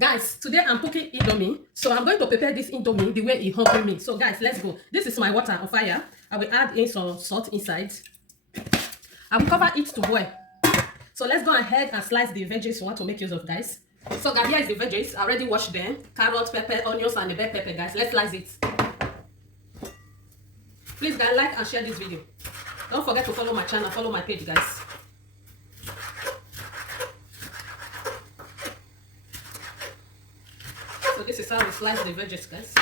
Guys, today I'm cooking indomie. So I'm going to prepare this indomie the way it hungry me. So guys, let's go. This is my water on fire. I will add in some salt inside. I will cover it to boil. So let's go ahead and slice the veggies we want to make use of, guys. So guys, here is the veggies. I already washed them. Carrot, pepper, onions, and the bell pepper, guys. Let's slice it. Please guys, like and share this video. Don't forget to follow my channel, follow my page, guys. So this is how we slice the veggies, guys.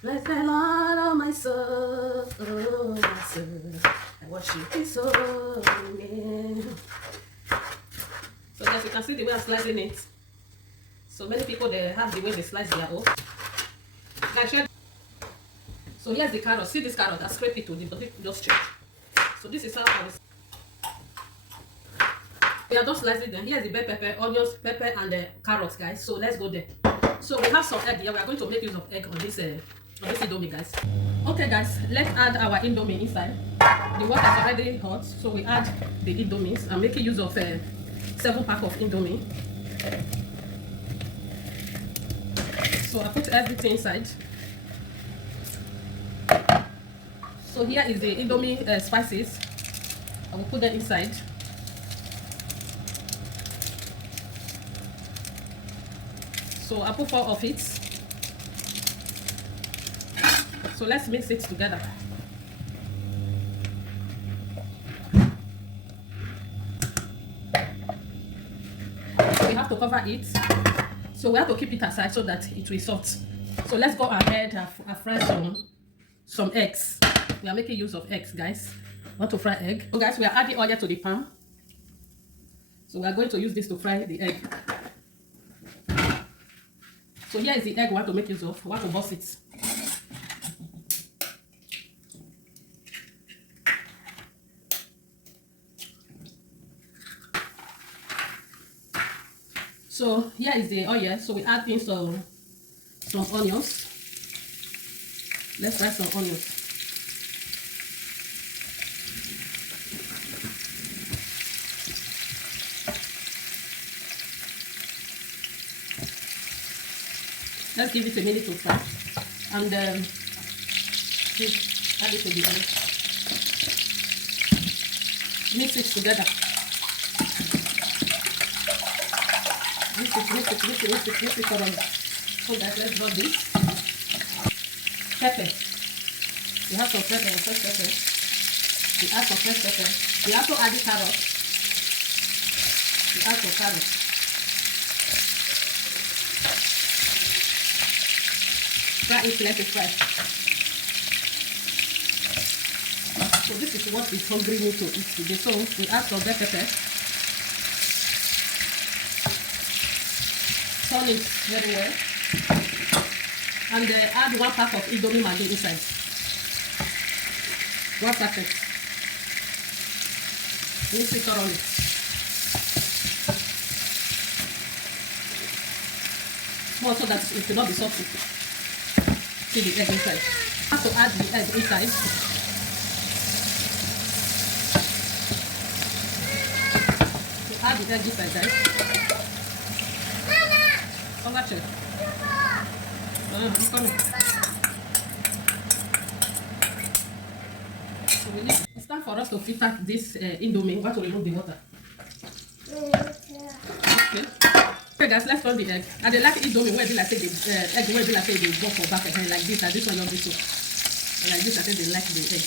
Bless the Lord, oh my soul, oh my soul, I worship His holy name. So as you can see the way I'm slicing it. So many people, they have the way they slice their own. So here's the carrot. See this carrot? I scrape it to the body, just straight. So this is how I will. We are just slicing them. Here's the bell pepper, onions, pepper, and the carrots, guys. So let's go there. So we have some egg here. We are going to make use of egg on this indomie, guys. Okay, guys, let's add our indomie inside. The water is already hot, so we add the indomies. I'm making use of 7 pack of indomie. So I put everything inside. So here is the indomie spices. I will put them inside. So I put 4 of it. So let's mix it together. We have to cover it. So we have to keep it aside so that it will soft. So let's go ahead and fry some eggs. We are making use of eggs, guys. Want to fry egg? So guys, we are adding oil to the pan. So we are going to use this to fry the egg. So here is the egg we want to make use of. We want to bust it. So here is the oil. So we add in some onions. Let's fry some onions. Let's give it a minute to fry. And add it to the egg. Mix it together. Mix it thoroughly. So that let's rub this. Pepper. We have some pepper, fresh pepper. We add some fresh pepper. We also add the carrot. We add some carrot. Fry it, let it fry. So this is what is hungry me to eat today. So we add some bell pepper. Turn it very well. And add 1 pack of indomie maggi inside. 1 packet. Mix it thoroughly. More so that it will not be salty. See the egg inside. Have to add the egg inside. So add the egg inside, guys. Come back here. I'm coming. So it's time for us to filter this indomie. We want to remove the water. Okay. Okay, guys, let's turn the egg. And they like indomie where they like say the egg where they like say they go for back and like this, and this one not this one. And like this, I think they like the egg.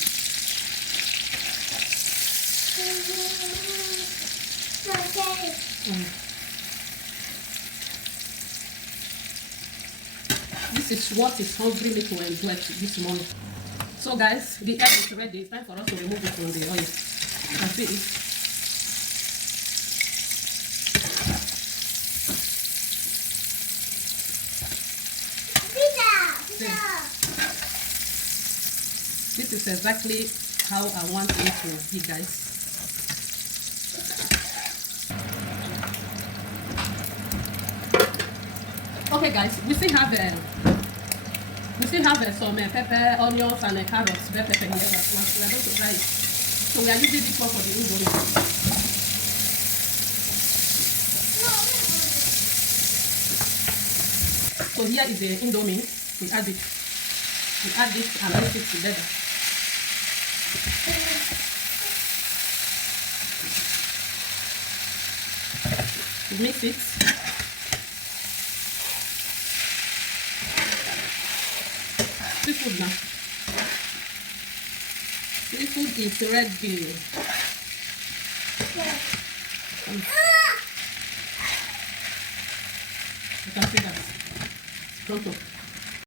This is what is hungry me to enjoy this morning. So guys, the egg is ready. It's time for us to remove it from the oil. You can see it. This is exactly how I want it to be, guys. Okay, guys, we still have some pepper, onions, and carrots. Bell pepper here. We're going to try it. So we are using this one for the indomie. So here is the indomie. We add it. We add this and mix it together. We mix it. Seafood now. Seafood is ready. You can see that. Pronto.